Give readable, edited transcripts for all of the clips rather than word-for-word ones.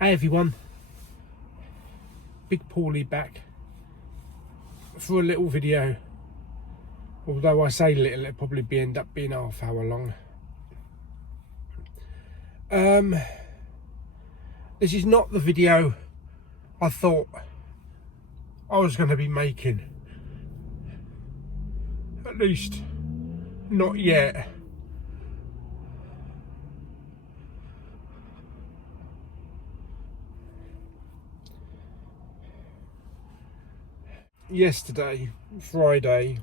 Hey everyone, Big Pauly back for a little video. Although I say little, it'll probably end up being half hour long. This is not the video I thought I was going to be making. At least, not yet. Yesterday, Friday,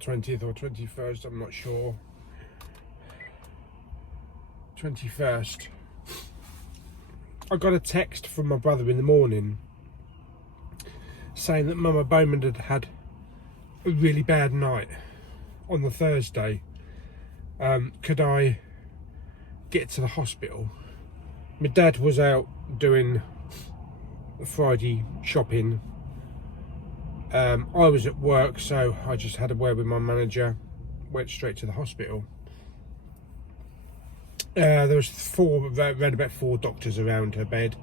20th or 21st, I'm not sure. 21st. I got a text from my brother in the morning saying that Mama Bowman had had a really bad night on the Thursday. Could I get to the hospital? My dad was out doing Friday shopping. I was at work, so I just had a word with my manager, went straight to the hospital. There was around about four doctors around her bed.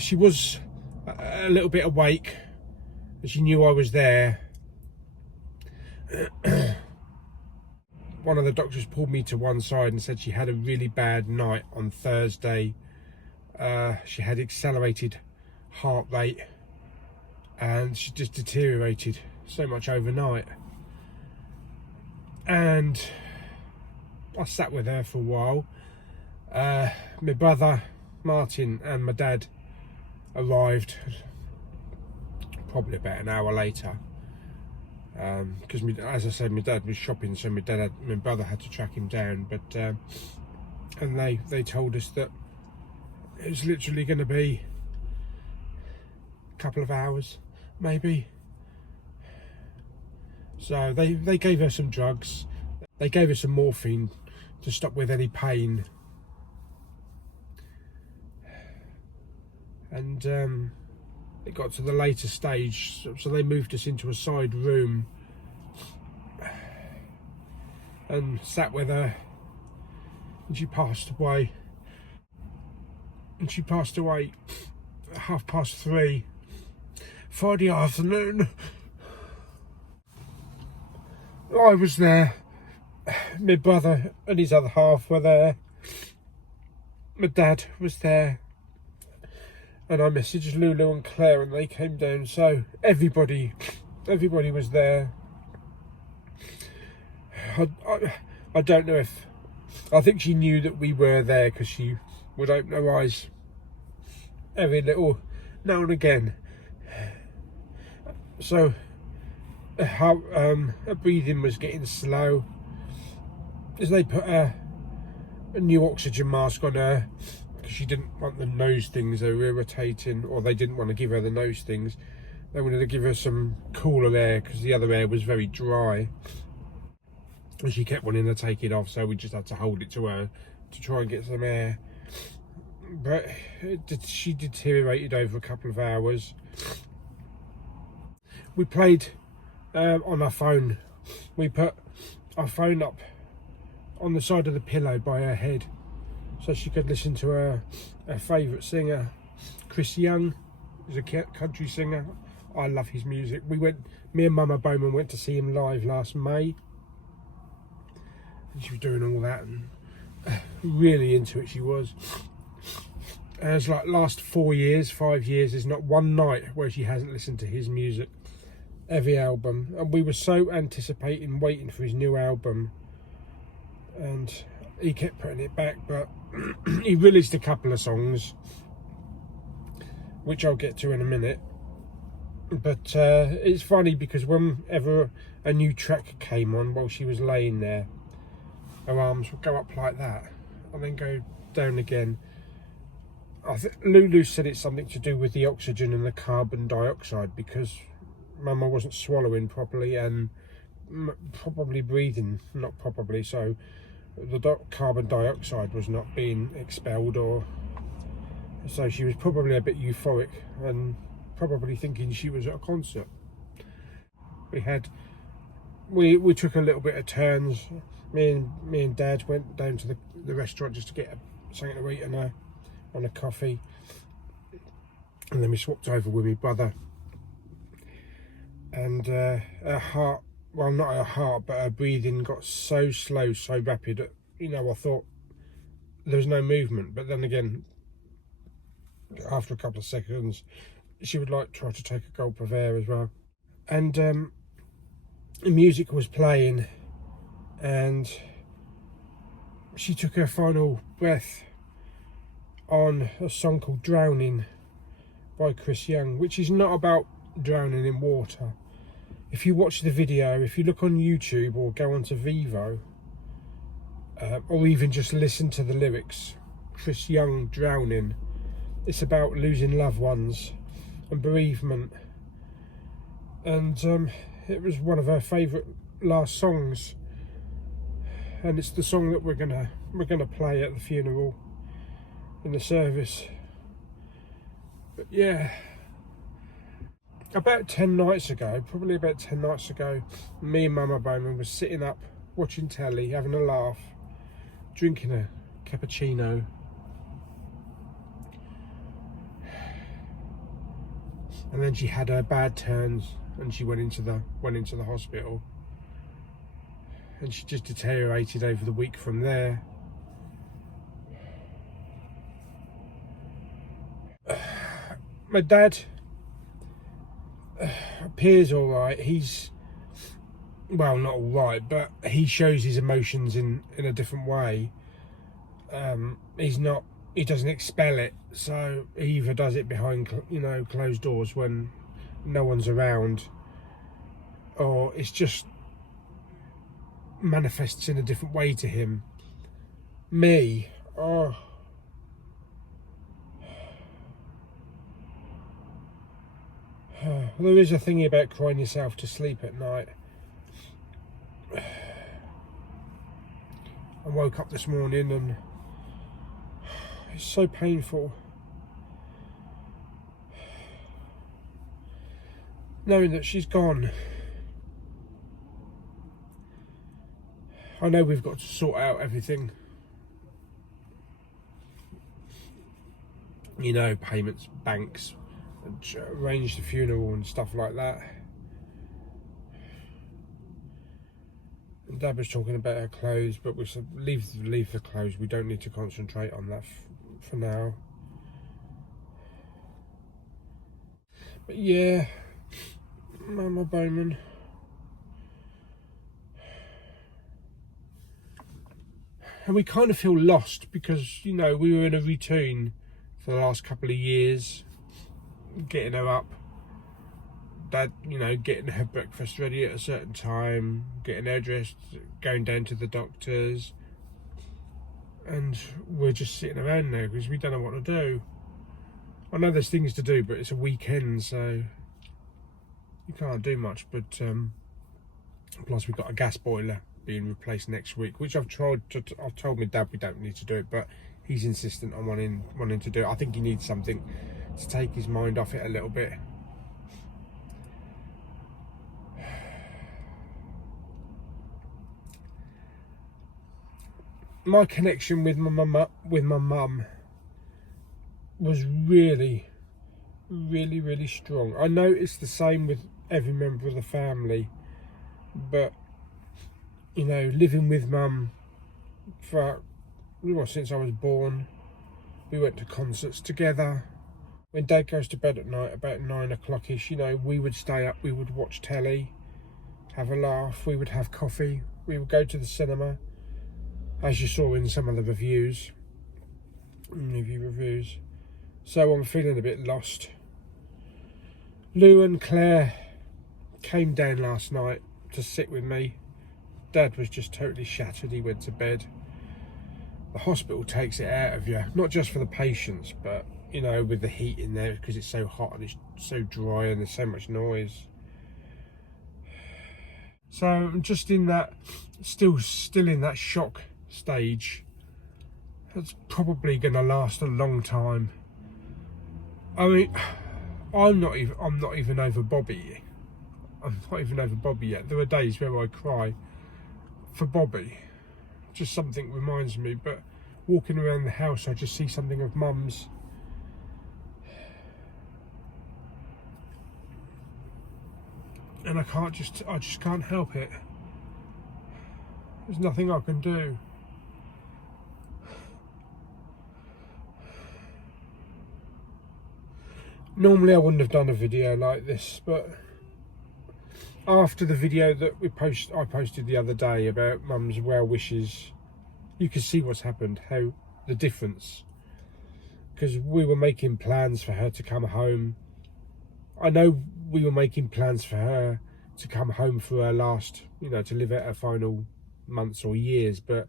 She was a little bit awake, and she knew I was there. One of the doctors pulled me to one side and said she had a really bad night on Thursday. She had accelerated heart rate, and she just deteriorated so much overnight. And I sat with her for a while. My brother Martin and my dad arrived probably about an hour later, because as I said, my dad was shopping, so my brother had to track him down. But and they told us that it was literally going to be a couple of hours, maybe. So they gave her some drugs. They gave her some morphine to stop with any pain. And it got to the later stage, so they moved us into a side room and sat with her, and she passed away. And she passed away at 3:30 Friday afternoon. I was there. My brother and his other half were there. My dad was there. And I messaged Lulu and Claire and they came down. So everybody was there. I don't know if... I think she knew that we were there because she would open her eyes every little now and again. So her breathing was getting slow as they put a new oxygen mask on her, because she didn't want the nose things. They were irritating, or they didn't want to give her the nose things. They wanted to give her some cooler air because the other air was very dry, and she kept wanting to take it off, so we just had to hold it to her to try and get some air. But she deteriorated over a couple of hours. We played on our phone. We put our phone up on the side of the pillow by her head so she could listen to her favourite singer, Chris Young. He's a country singer. I love his music. Me and Mama Bowman went to see him live last May, and she was doing all that and really into it. She was. And it's like last 5 years, there's not one night where she hasn't listened to his music. Every album. And we were so anticipating, waiting for his new album, and he kept putting it back. But he released a couple of songs, which I'll get to in a minute. But it's funny because whenever a new track came on while she was laying there, her arms would go up like that and then go down again. I think Lulu said it's something to do with the oxygen and the carbon dioxide, because Mama wasn't swallowing properly and probably breathing not properly, so the carbon dioxide was not being expelled, or so she was probably a bit euphoric and probably thinking she was at a concert. We took a little bit of turns. Me and Dad went down to the restaurant just to get something to eat and a coffee. And then we swapped over with my brother. And her heart, well, not her heart, but her breathing got so slow, so rapid that, you know, I thought there was no movement. But then again, after a couple of seconds, she would like try to take a gulp of air as well. And the music was playing, and she took her final breath on a song called Drowning by Chris Young, which is not about drowning in water. If you watch the video, if you look on YouTube or go onto Vivo, or even just listen to the lyrics, Chris Young, Drowning, it's about losing loved ones and bereavement. And it was one of her favourite last songs, and it's the song that we're gonna play at the funeral in the service. But yeah, about 10 nights ago, me and Mama Bowman was sitting up watching telly, having a laugh, drinking a cappuccino. And then she had her bad turns and she went into the hospital. And she just deteriorated over the week from there. My dad appears all right. He's, well, not all right, but he shows his emotions in a different way. He doesn't expel it, so he either does it behind, closed doors when no one's around, or it's just manifests in a different way to him. Me, there is a thing about crying yourself to sleep at night. I woke up this morning and it's so painful. Knowing that she's gone. I know we've got to sort out everything. Payments, banks, arrange the funeral and stuff like that. And Dad was talking about her clothes, but we said leave the clothes. We don't need to concentrate on that for now. But yeah, Mama Bowman. And we kind of feel lost because, we were in a routine for the last couple of years, getting her up, Dad, getting her breakfast ready at a certain time, getting her dressed, going down to the doctors, and we're just sitting around now because we don't know what to do. I know there's things to do, but it's a weekend, so you can't do much. But plus we've got a gas boiler being replaced next week, which I've told my Dad we don't need to do it, but he's insistent on wanting to do it. I think he needs something to take his mind off it a little bit. My connection with my mum was really, really, really strong. I know it's the same with every member of the family, but living with Mum since I was born, we went to concerts together. When Dad goes to bed at night, about 9 o'clock-ish, we would stay up, we would watch telly, have a laugh, we would have coffee, we would go to the cinema, as you saw in some of the movie reviews. So I'm feeling a bit lost. Lou and Claire came down last night to sit with me. Dad was just totally shattered. He went to bed. The hospital takes it out of you, not just for the patients, but with the heat in there because it's so hot and it's so dry and there's so much noise. So I'm just in that, still in that shock stage. That's probably going to last a long time. I mean, I'm not even over Bobby. I'm not even over Bobby yet. There are days where I cry for Bobby. Just something reminds me, but walking around the house, I just see something of Mum's. And I just can't help it. There's nothing I can do. Normally I wouldn't have done a video like this, but after the video that I posted the other day about Mum's well wishes, you can see what's happened, how the difference. Because we were making plans for her to come home. I know we were making plans for her to come home for her last, to live out her final months or years, but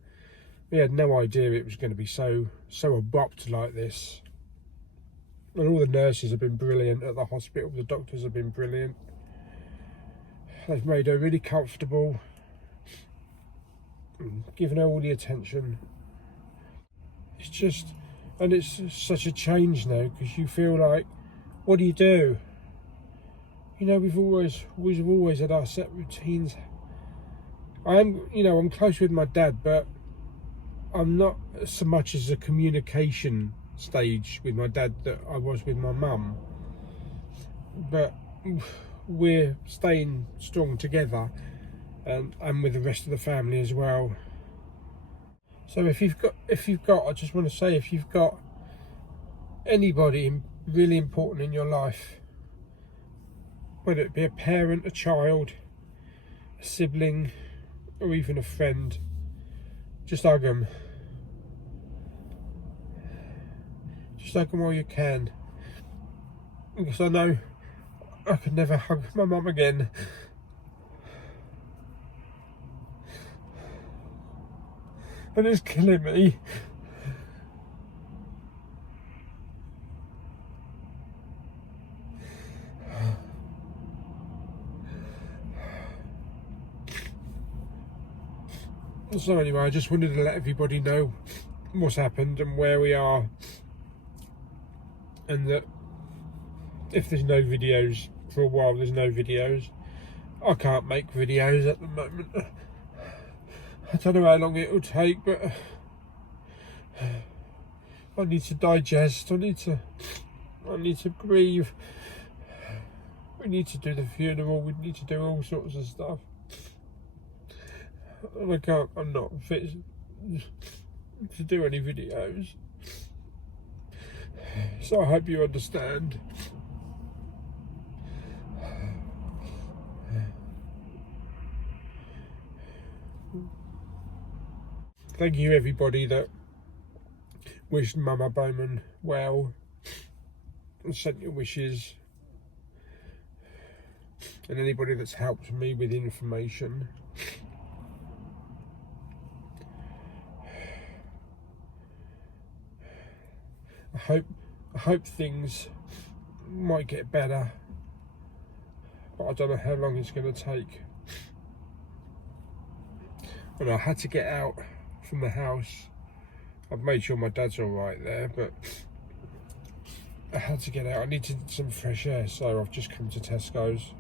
we had no idea it was going to be so abrupt like this. And all the nurses have been brilliant at the hospital, the doctors have been brilliant. They've made her really comfortable, given her all the attention. It's just, and it's such a change now, because you feel like, what do you do? We've always had our set routines. I'm close with my dad, but I'm not so much as a communication stage with my dad that I was with my mum. But we're staying strong together, and with the rest of the family as well. So if you've got, I just want to say, if you've got anybody really important in your life, whether it be a parent, a child, a sibling, or even a friend, just hug them. Just hug them while you can. Because I know I could never hug my mum again. And it's killing me. So anyway, I just wanted to let everybody know what's happened and where we are, and that if there's no videos for a while, there's no videos. I can't make videos at the moment. I don't know how long it will take, but I need to digest. I need to grieve. We need to do the funeral. We need to do all sorts of stuff. And I'm not fit to do any videos. So I hope you understand. Thank you everybody that wished Mama Bowman well and sent your wishes, and anybody that's helped me with information. I hope things might get better, but I don't know how long it's going to take. And I had to get out from the house. I've made sure my dad's all right there, but I had to get out. I needed some fresh air, so I've just come to Tesco's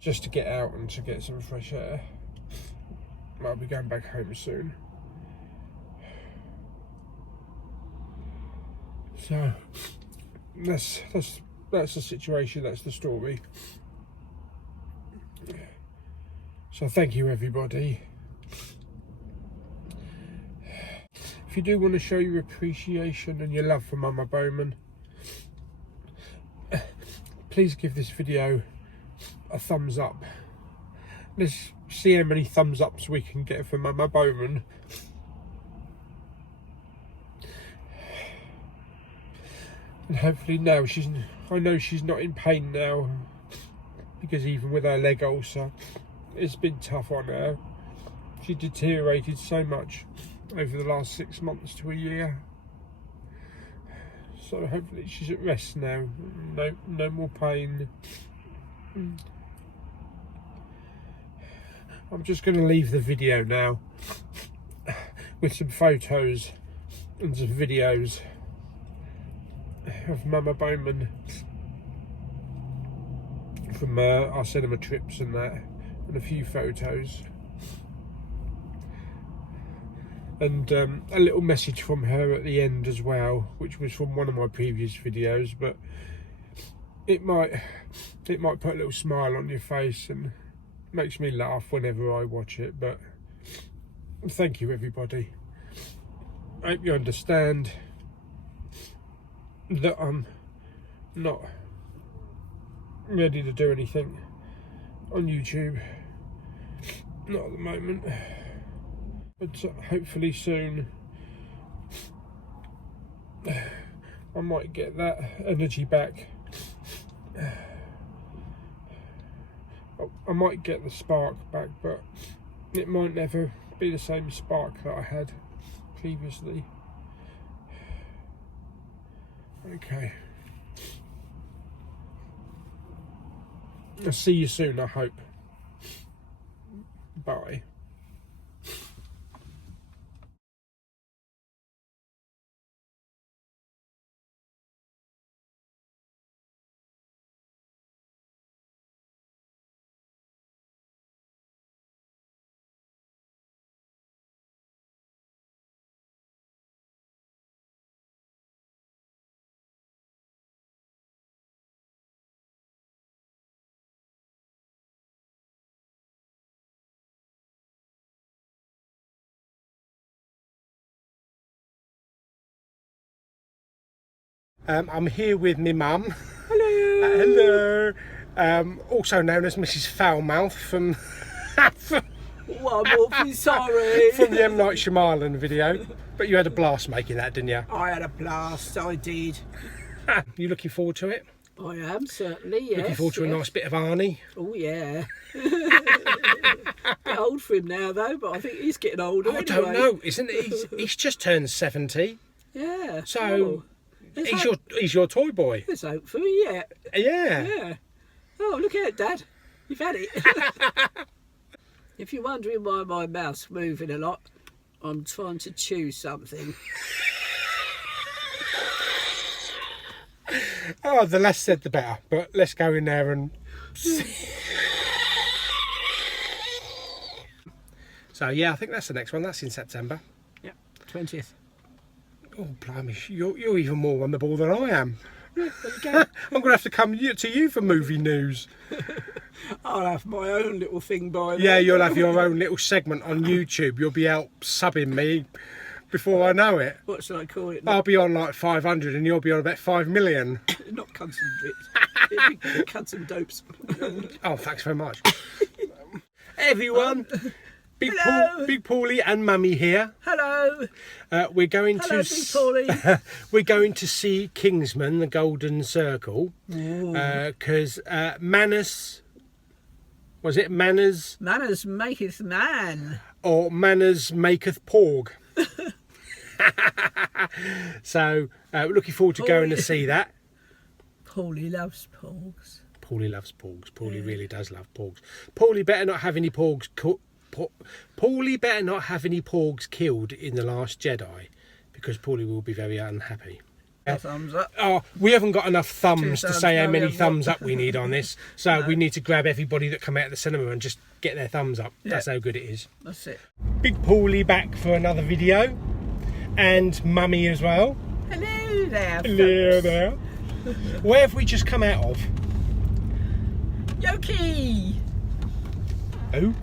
just to get out and to get some fresh air. I'll be going back home soon. So that's the situation, that's the story. So thank you everybody. If you do want to show your appreciation and your love for Mama Bowman, please give this video a thumbs up. Let's see how many thumbs ups we can get for Mama Bowman. And hopefully now I know she's not in pain now, because even with her leg ulcer, it's been tough on her. She deteriorated so much over the last 6 months to a year. So hopefully she's at rest now. No more pain. I'm just going to leave the video now with some photos and some videos of Mama Bowman from our cinema trips and that, and a few photos. and a little message from her at the end as well, which was from one of my previous videos, but it might put a little smile on your face and makes me laugh whenever I watch it. But thank you, everybody. I hope you understand that I'm not ready to do anything on YouTube, not at the moment, but hopefully soon I might get that energy back. I might get the spark back, but it might never be the same spark that I had previously. Okay. I'll see you soon, I hope. Bye. I'm here with my mum. Hello. Hello. Also known as Mrs. Foulmouth from Well, I'm awfully sorry. from the M. Night Shyamalan video. But you had a blast making that, didn't you? I had a blast, I did. You looking forward to it? I am, certainly, yes. Looking forward to a nice bit of Arnie? Oh, yeah. Bit old for him now, though, but I think he's getting older I anyway. don't know, isn't he? He's just turned 70. Yeah. So he's your toy boy. There's hope for me yet. Yeah. Yeah. Oh, look out, Dad. You've had it. If you're wondering why my mouth's moving a lot, I'm trying to chew something. Oh, the less said the better. But let's go in there and see. So yeah, I think that's the next one. That's in September. Yeah, 20th. Oh, blimey, you're even more on the ball than I am. Yeah, there you go. I'm going to have to come to you for movie news. I'll have my own little thing by then. Yeah, you'll have your own little segment on YouTube. You'll be out subbing me before I know it. What should I call it? I'll be on like 500 and you'll be on about 5 million. Not cunts and drips. It'd be cunts and dopes. Oh, thanks very much. Everyone, Big Pauly and Mummy here. Hello. We're going Hello, to Big Pauly. we're going to see Kingsman: The Golden Circle because Manners, was it Manners? Manners maketh man. Or Manners maketh porg. So we're looking forward to going to see that. Pauly loves porgs. Pauly loves porgs. Pauly really does love porgs. Pauly better not have any porgs. Pauly better not have any porgs killed in The Last Jedi, because Pauly will be very unhappy. Thumbs up. Oh, we haven't got enough thumbs to say how No, we many haven't thumbs got. up we need on this, so we need to grab everybody that come out of the cinema and just get their thumbs up. Yeah. That's how good it is. That's it. Big Pauly back for another video, and Mummy as well. Hello there. Hello folks. there. Where have we just come out of? Yoki. Oh,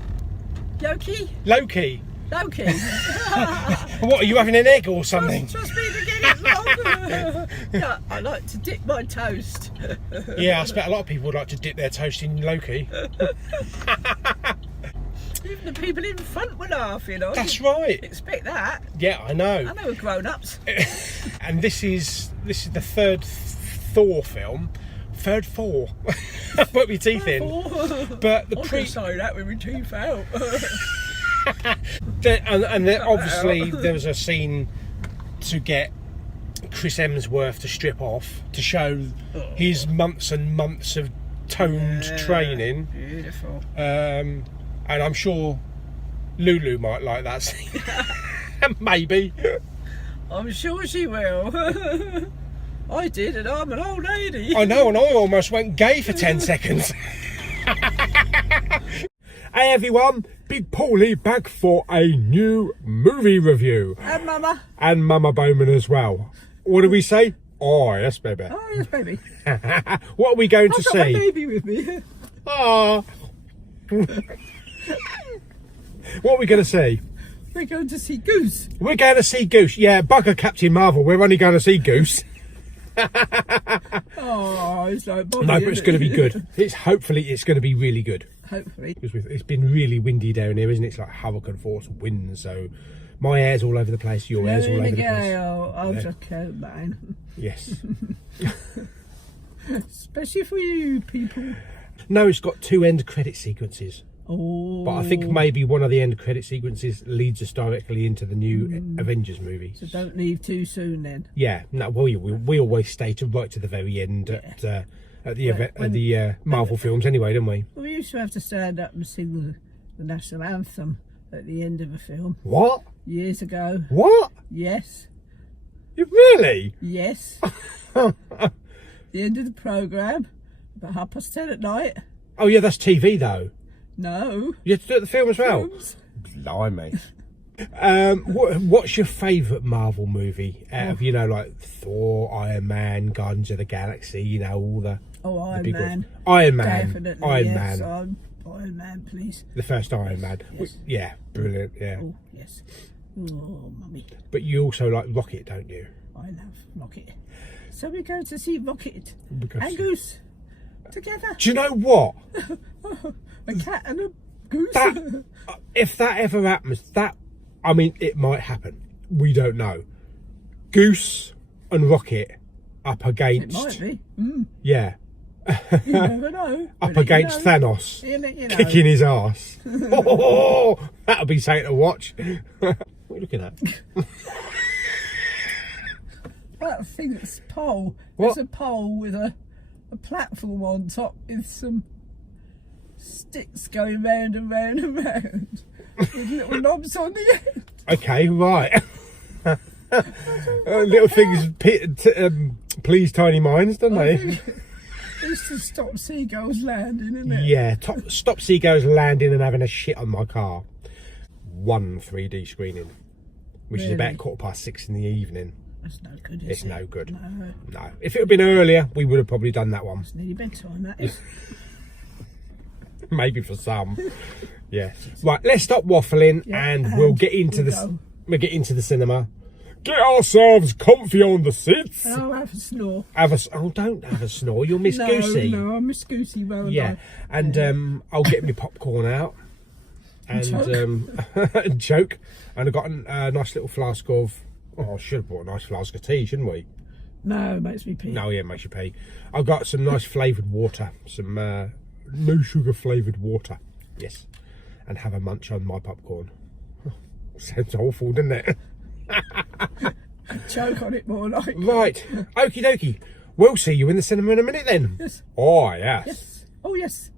Yoki. Loki. Loki. What, are you having an egg or something? Trust me to get it wrong. Yeah, I like to dip my toast. Yeah, I expect a lot of people would like to dip their toast in Loki. Even the people in front were laughing. I That's didn't right. expect that. Yeah, I know. I know we're grown-ups. And this is the third Thor film. Third Thor. Put my teeth in. But the I can say that with my teeth out. and then obviously there was a scene to get Chris Hemsworth to strip off to show his months and months of toned training. Beautiful. And I'm sure Lulu might like that scene. Maybe. I'm sure she will. I did, and I'm an old lady. I know, and I almost went gay for 10 seconds. Hey everyone, Big Pauly back for a new movie review. And Mama. And Mama Bowman as well. What do we say? Oh yes, baby. Oh yes, baby. What are we going to I've got my see? baby with me. Ah. What are we going to see? We're going to see Goose. We're going to see Goose. Yeah, bugger Captain Marvel. We're only going to see Goose. Oh, it's like Bobby, No, but it's going to be good. Hopefully it's going to be really good. Hopefully. Because it's been really windy down here, isn't it? It's like hurricane force winds, so my hair's all over the place, your hair's all over the place. I'll just count mine. Yes. Especially for you people. No, it's got 2 end credit sequences. Oh. But I think maybe one of the end credit sequences leads us directly into the new Avengers movie. So don't leave too soon then. Yeah, no, we always stay right to the very end at the Marvel films anyway, don't we? We used to have to stand up and sing the national anthem at the end of a film. What? Years ago. What? Yes. You really? Yes. The end of the programme, about 10:30 at night. Oh yeah, that's TV though. No. You have to do it at the film as well? Films. Blimey. What's your favourite Marvel movie out of, like Thor, Iron Man, Guardians of the Galaxy, all the... Oh, Iron big Man. ones? Iron Man. Definitely, Iron yes. Man. Iron Man, please. The first Iron Man. Yes. Yeah, brilliant, yeah. Oh, yes. Oh, mummy. But you also like Rocket, don't you? I love Rocket. So we're going to see Rocket Because... and Goose together. Do you know what? A cat and a goose. If that ever happens, it might happen. We don't know. Goose and Rocket up against... It might be. Mm. Yeah. You never know. Up against Thanos. You know. Kicking his ass. Oh, that'll be something to watch. What are you looking at? That thing that's pole. What? There's a pole with a platform on top with some sticks going round and round and round with little knobs on the end. Okay, right. Little things please tiny minds, don't they? It's to stop seagulls landing, isn't it? Yeah, stop seagulls landing and having a shit on my car. 1 3D screening, which is about 6:15 in the evening. That's no good, is It's it? no good. No. If it had been earlier, we would have probably done that one. It's nearly bedtime, that is. Maybe for some. Yes. Right, let's stop waffling and we'll get into we'll get into the cinema. Get ourselves comfy on the seats. I'll have a snore. Don't have a snore. You'll miss Goosey. No, I miss Goosey. Well, Yeah, and I'll get my popcorn out and choke. And I've got a nice little flask of. Oh, I should have brought a nice flask of tea, shouldn't we? No, it makes me pee. No, yeah, it makes you pee. I've got some nice flavoured water, some no sugar flavoured water. Yes, and have a munch on my popcorn. Sounds awful, doesn't it? Choke on it more like. Right, okie dokie. We'll see you in the cinema in a minute then. Yes. Oh, yes. Yes. Oh, yes.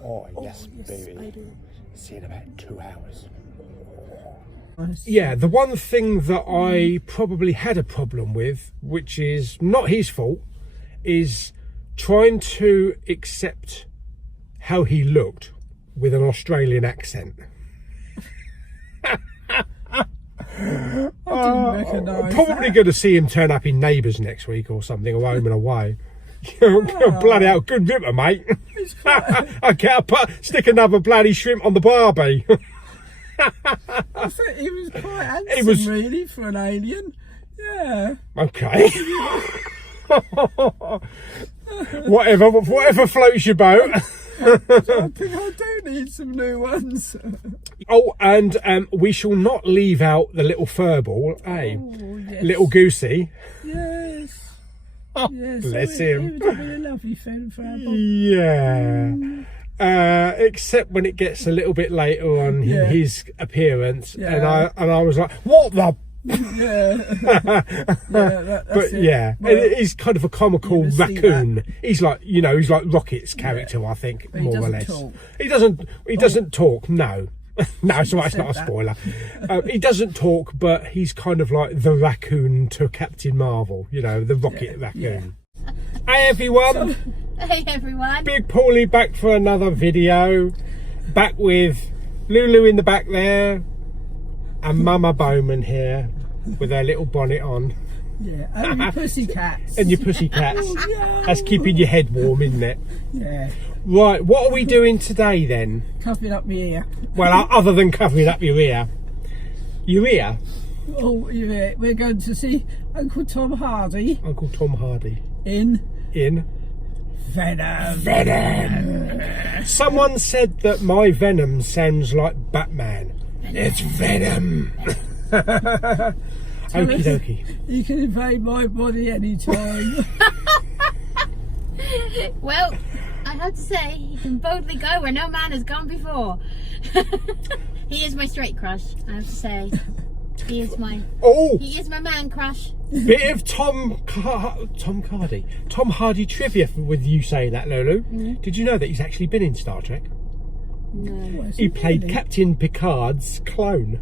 Oh, yes, baby. See you in about 2 hours. Nice. Yeah, the one thing that I probably had a problem with, which is not his fault, is trying to accept how he looked with an Australian accent. I didn't recognise Probably that. going to see him turn up in Neighbours next week or something, or Home and Away. Bloody hell, good ripper, mate. Okay, stick another bloody shrimp on the barbie. I think he was quite handsome, really, for an alien. Yeah. Okay. whatever floats your boat. I think I do need some new ones. Oh, and we shall not leave out the little furball, eh? Oh, yes. Little Goosey. Yes. Oh, Yes. bless He him. was a really lovely friend for our Bob. Yeah. Except when it gets a little bit later on in his appearance, Yeah. and I was like, what the? Yeah. That's But it. yeah, Well, he's kind of a comical you can see raccoon. He's like, he's like Rocket's character, I think, But he more or doesn't less. talk. He doesn't talk. No, no, it's not a that. spoiler. He doesn't talk, but he's kind of like the raccoon to Captain Marvel. The Rocket raccoon. Hey everyone, Hey everyone. Big Pauly back for another video. back with Lulu in the back there, and Mama Bowman here with her little bonnet on. Yeah, and your pussycats. And your pussycats. Oh, yeah. That's keeping your head warm, isn't it? Yeah. Right, what are we doing today then? Covering up my ear. Well, other than covering up your ear. Your ear? Oh, yeah. We're going to see Uncle Tom Hardy Uncle Tom Hardy. in Venom. Someone said that my Venom sounds like Batman. It's Venom. Okie dokie. You can invade my body anytime. Well, I have to say, he can boldly go where no man has gone before. He is my straight crush, I have to say. He is my man crush. Bit of Tom Hardy trivia with you saying that, Lulu. Did you know that he's actually been in Star Trek? No. He played Captain Picard's clone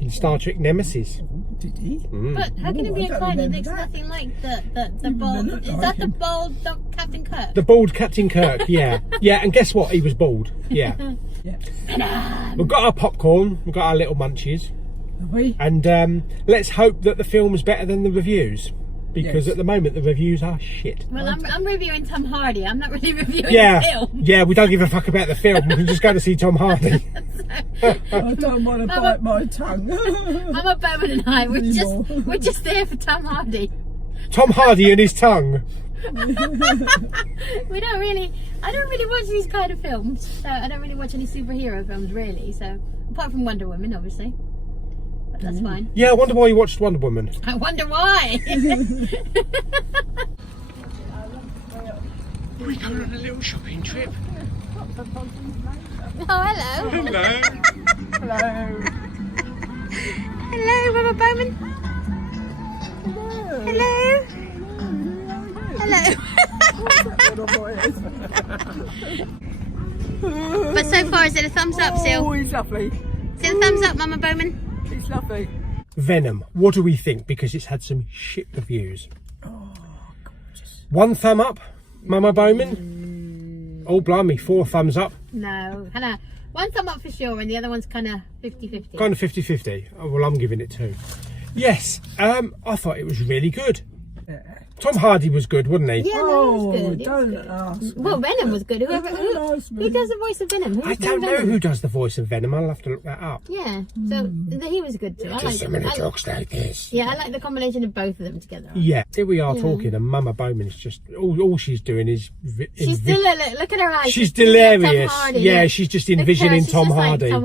in Star Trek Nemesis. Did he? But how can it be I a don't clone? He remember looks that. nothing like the Even bald. look Is like that the him. bald Captain Kirk? The bald Captain Kirk, yeah. Yeah, and guess what? He was bald. Yeah. Yeah. We've got our popcorn, we've got our little munchies, Have we? and let's hope that the film's better than the reviews. Because Yes. at the moment the reviews are shit. Well, I'm reviewing Tom Hardy. I'm not really reviewing Yeah, the film. yeah, we don't give a fuck about the film. We can just go to see Tom Hardy. I don't want to bite my tongue. Mama Bowman and I, Anymore. we're just there for Tom Hardy. Tom Hardy and his tongue. I don't really watch these kind of films. So I don't really watch any superhero films really. So apart from Wonder Woman, obviously, but that's fine. Yeah, I wonder why you watched Wonder Woman. I wonder why. We're going on a little shopping trip. Oh, hello. Hello. Hello, Mama Bowman. Hello. But so far, is it a thumbs up still? Oh, he's lovely. Is it a thumbs up, Mama Bowman? He's lovely. Venom, what do we think? Because it's had some shit reviews. Oh, gorgeous. One thumb up, Mama Bowman. Oh, blimey, 4 thumbs up. No, Hannah. One thumb up for sure, and the other one's kind of 50-50. Kind of 50-50. Oh, well, I'm giving it 2. Yes, I thought it was really good. Tom Hardy was good, wasn't he? Yeah, no, Oh, it was good. It was don't good. ask. Well, Venom was good. Who does the voice of Venom? I don't know who does the voice of Venom. I'll have to look that up. Yeah, so he was good too. I like like this. Yeah, I like the combination of both of them together. Yeah, here we are talking, and Mama Bowman's just all she's doing is She's still look at her eyes. She's still like Tom delirious. Hardy, Yeah, she's just envisioning she's Tom just Hardy. Like,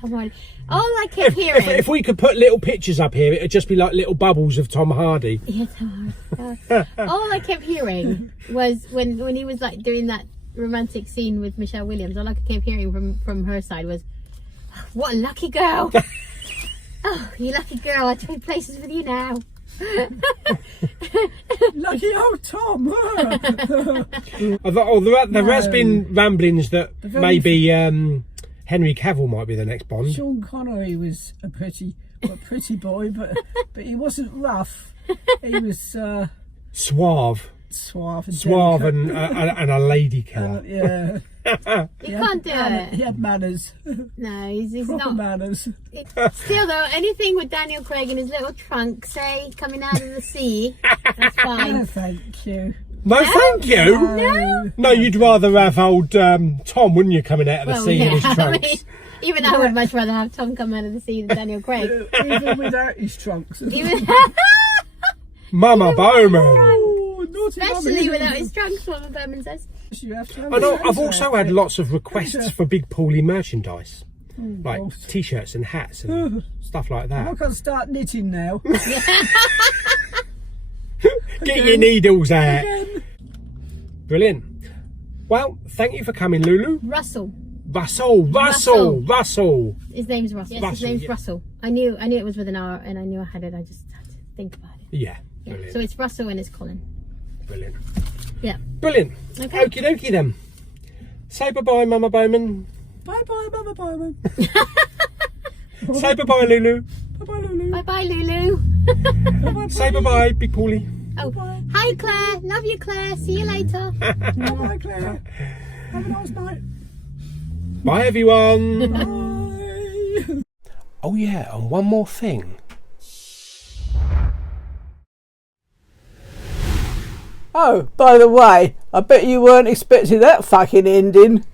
Tom Hardy. All I kept hearing. If we could put little pictures up here, it'd just be like little bubbles of Tom Hardy. Yeah, Tom Hardy. All I kept hearing was when he was like doing that romantic scene with Michelle Williams. All I kept hearing from her side was, "What a lucky girl! Oh, you lucky girl! I trade places with you now." Lucky old Tom. I thought, there has been ramblings that maybe Henry Cavill might be the next Bond. Sean Connery was a pretty boy, but he wasn't rough. He was Suave suave and a lady killer. yeah. You can't do it. He had manners. No, he's Proper not. manners. Still though, anything with Daniel Craig in his little trunk, say coming out of the sea, that's No, fine. thank you. No, thank you. No. No, you'd rather have old Tom, wouldn't you, coming out of the sea in his I trunks? mean, even I would much rather have Tom come out of the sea than Daniel Craig. Even without his trunks. Even, Mama Bowman. Oh, naughty especially mummy. without his trunks, Mama Bowman says. You have to have I know, his I've trunks also out. had lots of requests for big Pauly merchandise, like God. t-shirts and hats and stuff like I that. can't start knitting now. Get your needles out. Again. Brilliant. Well, thank you for coming, Lulu. Russell. Russell. His name's Russell. Yes, his Russell, name's yeah. Russell. I knew it was with an R, and I knew I had it. I just had to think about it. Yeah, Yeah. brilliant. So it's Russell and it's Colin. Brilliant. Yeah. Brilliant. Okay. Okie dokie then. Say bye-bye, Mama Bowman. Bye-bye, Mama Bowman. Say bye-bye, Lulu. Bye-bye, Lulu. Bye bye, Lulu. Bye-bye, Say bye-bye, Big Pauly. Oh, hi Claire. Love you, Claire. See you later. Bye-bye, Claire. Have a nice night. Bye, everyone. Bye. Oh yeah, and one more thing. Oh, by the way, I bet you weren't expecting that fucking ending.